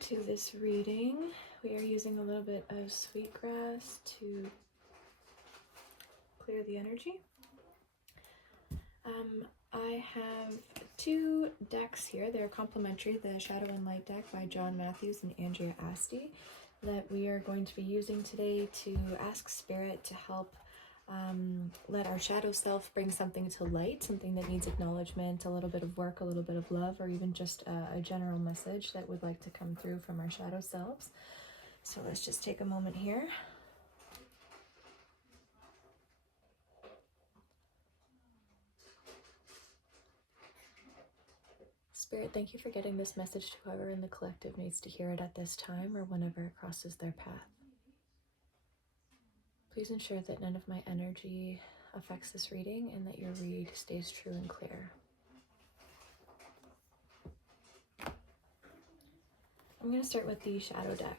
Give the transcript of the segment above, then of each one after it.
to this reading. We are using a little bit of sweetgrass to clear the energy. I have two decks here. They're complementary, the Shadow and Light deck by John Matthews and Andrea Asti, that we are going to be using today to ask Spirit to help let our shadow self bring something to light, something that needs acknowledgement, a little bit of work, a little bit of love, or even just a general message that would like to come through from our shadow selves. So let's just take a moment here. Spirit, thank you for getting this message to whoever in the collective needs to hear it at this time or whenever it crosses their path. Please ensure that none of my energy affects this reading and that your read stays true and clear. I'm going to start with the Shadow deck.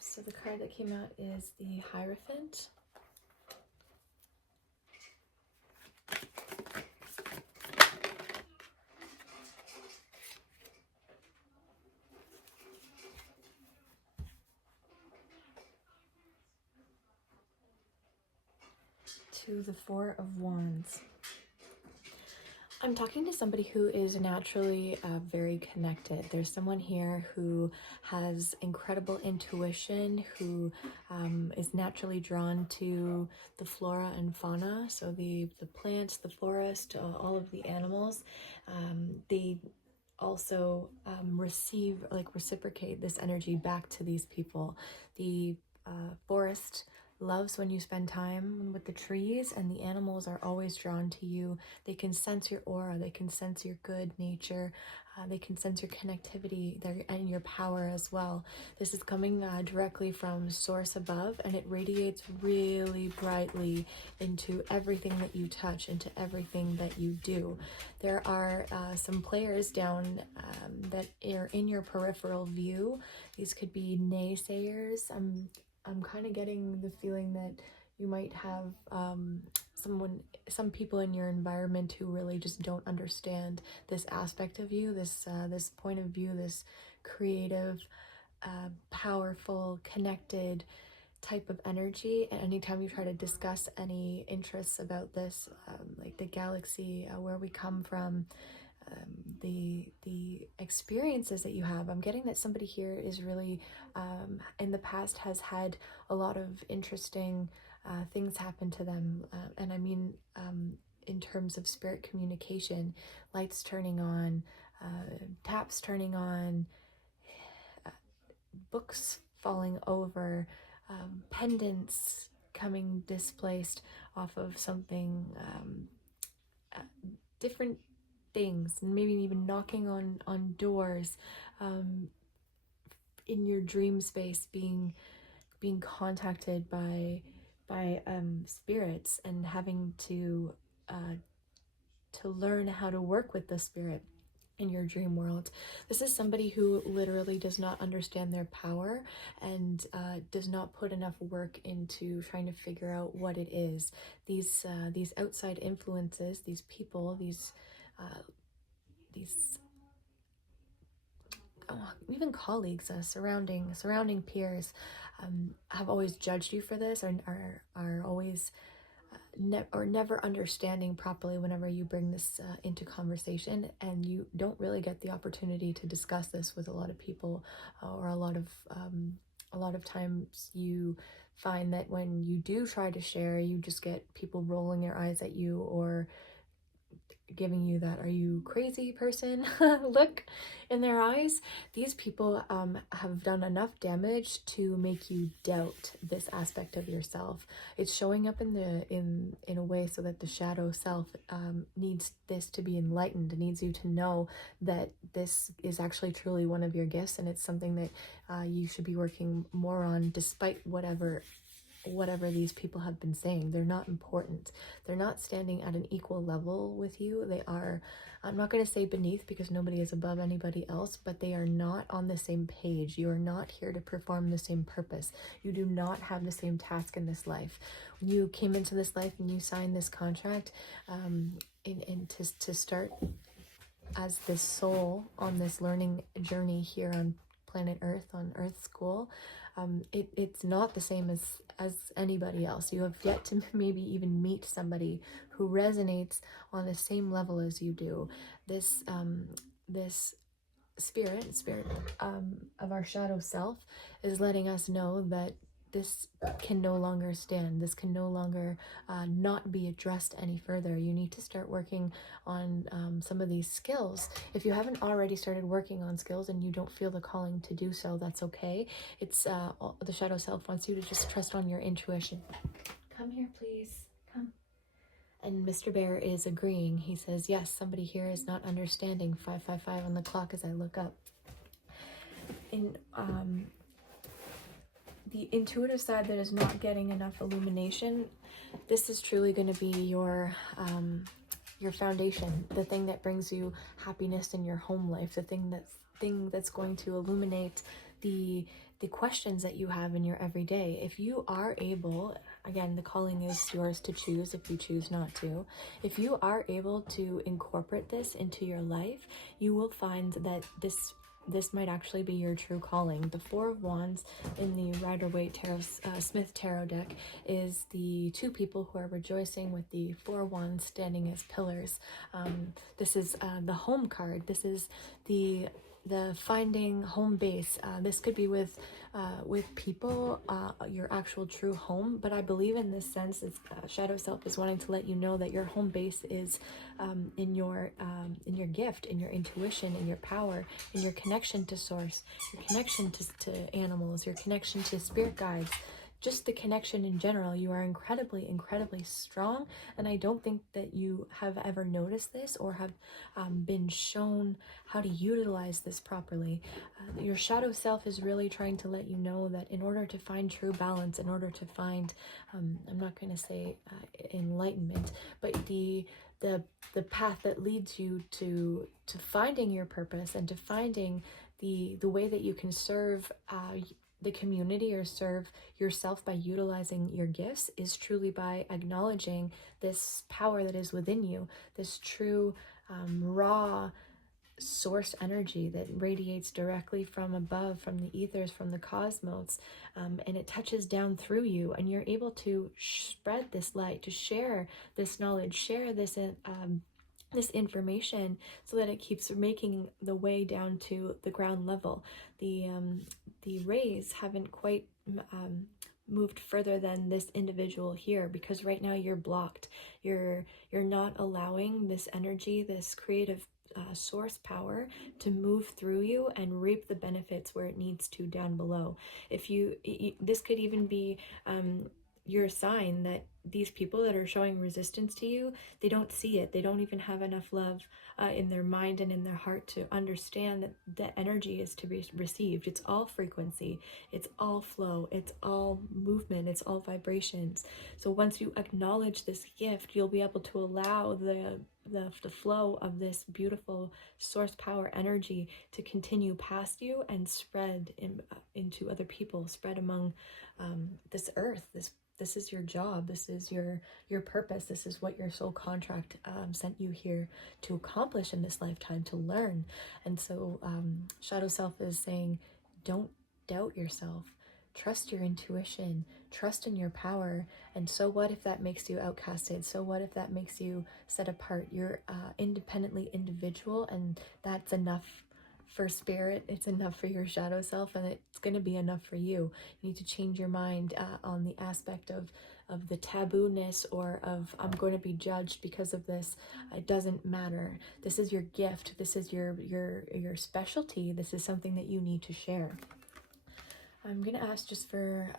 So the card that came out is the Hierophant. To the Four of Wands. I'm talking to somebody who is naturally very connected. There's someone here who has incredible intuition, who is naturally drawn to the flora and fauna, so the plants, the forest, all of the animals. They also reciprocate this energy back to these people. The forest loves when you spend time with the trees, and the animals are always drawn to you. They can sense your aura, they can sense your good nature, they can sense your connectivity and your power as well. This is coming directly from source above, and it radiates really brightly into everything that you touch, into everything that you do. There are some players down that are in your peripheral view. These could be naysayers. I'm kind of getting the feeling that you might have some people in your environment who really just don't understand this aspect of you, this point of view, this creative, powerful, connected type of energy. And anytime you try to discuss any interests about this, like the galaxy, where we come from, the experiences that you have, I'm getting that somebody here is really in the past has had a lot of interesting things happen to them, and I mean in terms of spirit communication, lights turning on, taps turning on, books falling over, pendants coming displaced off of something, different things, and maybe even knocking on doors, in your dream space, being contacted by spirits, and having to learn how to work with the spirit in your dream world. This is somebody who literally does not understand their power and does not put enough work into trying to figure out what it is. These outside influences, these people, these even colleagues, surrounding peers, have always judged you for this, and are always never understanding properly whenever you bring this into conversation, and you don't really get the opportunity to discuss this with a lot of people, or a lot of times you find that when you do try to share, you just get people rolling their eyes at you, or giving you that "are you crazy" person look in their eyes. These people have done enough damage to make you doubt this aspect of yourself. It's showing up in a way so that the shadow self needs this to be enlightened. It needs you to know that this is actually truly one of your gifts, and it's something that you should be working more on, despite whatever whatever these people have been saying. They're not important. They're not standing at an equal level with you. They are, I'm not going to say beneath, because nobody is above anybody else, but they are not on the same page. You are not here to perform the same purpose. You do not have the same task in this life. When you came into this life and you signed this contract, to start as this soul on this learning journey here on planet Earth, on Earth School, it's not the same as anybody else. You have yet to maybe even meet somebody who resonates on the same level as you do. This spirit of our shadow self is letting us know that this can no longer stand. This can no longer not be addressed any further. You need to start working on some of these skills. If you haven't already started working on skills and you don't feel the calling to do so, that's okay. It's the shadow self wants you to just trust on your intuition. Come here, please. Come. And Mr. Bear is agreeing. He says, yes, somebody here is not understanding. 555 on the clock as I look up. In the intuitive side that is not getting enough illumination, this is truly going to be your foundation, the thing that brings you happiness in your home life, the thing that's going to illuminate the questions that you have in your everyday. If you are able, again, the calling is yours to choose if you choose not to. If you are able to incorporate this into your life, you will find that this might actually be your true calling. The Four of Wands in the Rider-Waite Tarot, Smith Tarot deck is the two people who are rejoicing with the Four Wands standing as pillars. This is the home card. This is the finding home base. This could be with people, your actual true home, but I believe in this sense, shadow self is wanting to let you know that your home base is in your gift, in your intuition, in your power, in your connection to source, your connection to animals, your connection to spirit guides, just the connection in general. You are incredibly, incredibly strong, and I don't think that you have ever noticed this or have been shown how to utilize this properly. Your shadow self is really trying to let you know that in order to find true balance, in order to find, I'm not going to say enlightenment, but the path that leads you to finding your purpose and to finding the way that you can serve the community or serve yourself by utilizing your gifts is truly by acknowledging this power that is within you, this true raw source energy that radiates directly from above, from the ethers, from the cosmos, and it touches down through you, and you're able to spread this light, to share this knowledge, share this this information, so that it keeps making the way down to the ground level. The rays haven't quite moved further than this individual here, because right now you're blocked. You're not allowing this energy, this creative source power, to move through you and reap the benefits where it needs to down below. If you, this could even be your sign that these people that are showing resistance to you, they don't see it. They don't even have enough love in their mind and in their heart to understand that the energy is to be received. It's all frequency, it's all flow, it's all movement, it's all vibrations. So once you acknowledge this gift, you'll be able to allow the flow of this beautiful source power energy to continue past you and spread into other people, spread among this earth. This is your job. This is your purpose. This is what your soul contract sent you here to accomplish in this lifetime, to learn. And so shadow self is saying, don't doubt yourself. Trust your intuition. Trust in your power. And so what if that makes you outcasted? So what if that makes you set apart? You're independently individual, and that's enough for spirit. It's enough for your shadow self, and it's going to be enough for you. You need to change your mind on the aspect of the taboo-ness, or of I'm going to be judged because of this. It doesn't matter. This is your gift. This is your specialty. This is something that you need to share. I'm going to ask just for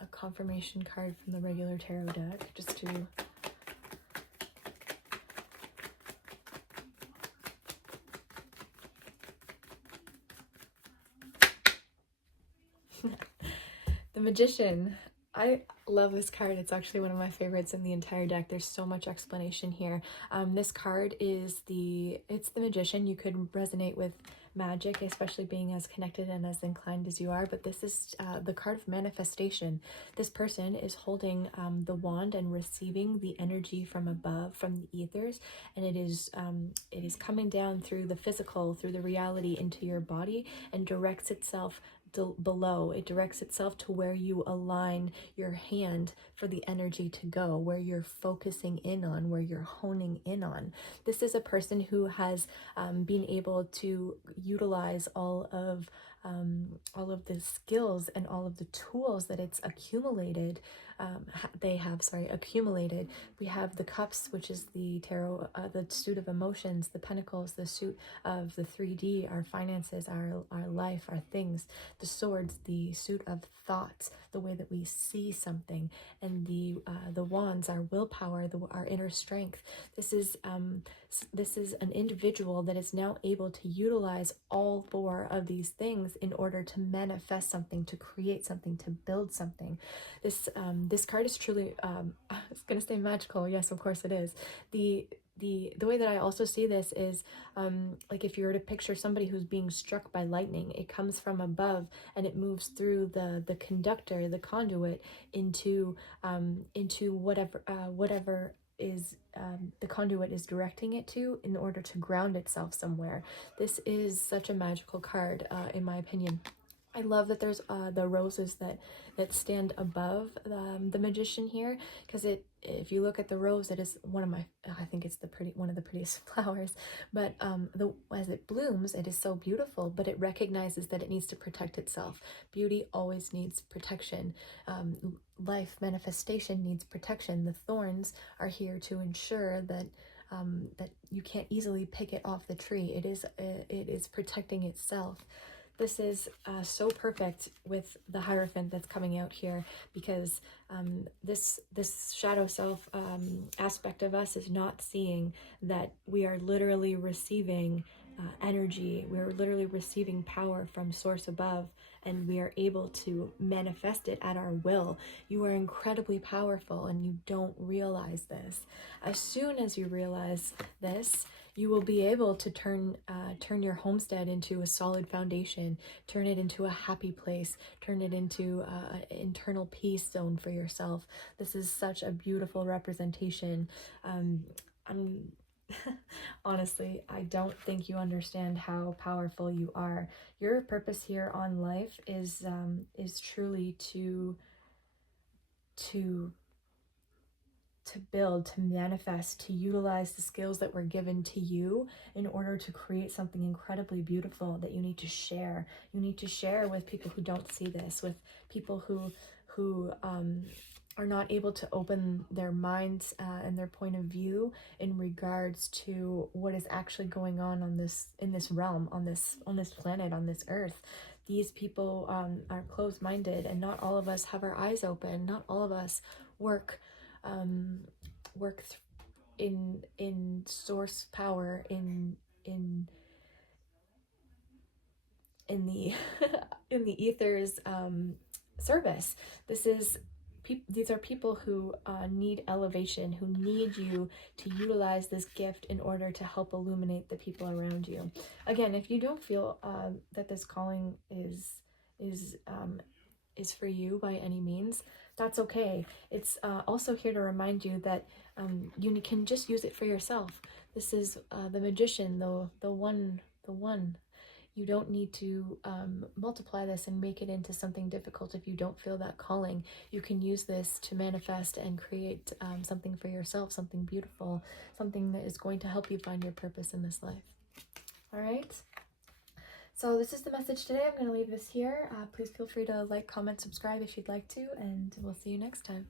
a confirmation card from the regular tarot deck, just to the Magician. I love this card. It's actually one of my favorites in the entire deck. There's so much explanation here. This card is it's the Magician. You could resonate with magic, especially being as connected and as inclined as you are, but this is the card of manifestation. This person is holding the wand and receiving the energy from above, from the ethers, and it is coming down through the physical, through the reality into your body, and directs itself below. It directs itself to where you align your hand for the energy to go, where you're focusing in on, where you're honing in on. This is a person who has been able to utilize all of the skills and all of the tools that it's accumulated. Accumulated. We have the cups, which is the tarot, the suit of emotions, the pentacles, the suit of the 3D, our finances, our life, our things, the swords, the suit of thoughts, the way that we see something, and the wands, our willpower, our inner strength. This is an individual that is now able to utilize all four of these things in order to manifest something, to create something, to build something. This card is truly I was gonna say magical. Yes, of course it is. The way that I also see this is like if you were to picture somebody who's being struck by lightning, it comes from above and it moves through the conductor, the conduit, into whatever is the conduit is directing it to, in order to ground itself somewhere. This is such a magical card, in my opinion. I love that there's the roses that stand above the Magician here, because if you look at the rose, it is I think it's one of the prettiest flowers, but as it blooms, it is so beautiful, but it recognizes that it needs to protect itself. Beauty always needs protection. Life manifestation needs protection. The thorns are here to ensure that that you can't easily pick it off the tree. It is protecting itself. This is so perfect with the Hierophant that's coming out here, because this shadow self aspect of us is not seeing that we are literally receiving energy. We're literally receiving power from source above, and we are able to manifest it at our will. You are incredibly powerful, and you don't realize this. As soon as you realize this, you will be able to turn your homestead into a solid foundation, turn it into a happy place, turn it into an internal peace zone for yourself. This is such a beautiful representation. Honestly, I don't think you understand how powerful you are. Your purpose here on life is truly to build, to manifest, to utilize the skills that were given to you in order to create something incredibly beautiful that you need to share. You need to share with people who don't see this, with people who are not able to open their minds and their point of view in regards to what is actually going on in this realm, on this planet, on this earth. These people are closed-minded, and not all of us have our eyes open. Not all of us work in source power, in the in the ether's service. These are people who need elevation, who need you to utilize this gift in order to help illuminate the people around you. Again, if you don't feel that this calling is for you by any means, that's okay. It's also here to remind you that you can just use it for yourself. This is the Magician, the one. You don't need to multiply this and make it into something difficult if you don't feel that calling. You can use this to manifest and create something for yourself, something beautiful, something that is going to help you find your purpose in this life. All right? So this is the message today. I'm going to leave this here. Please feel free to like, comment, subscribe if you'd like to, and we'll see you next time.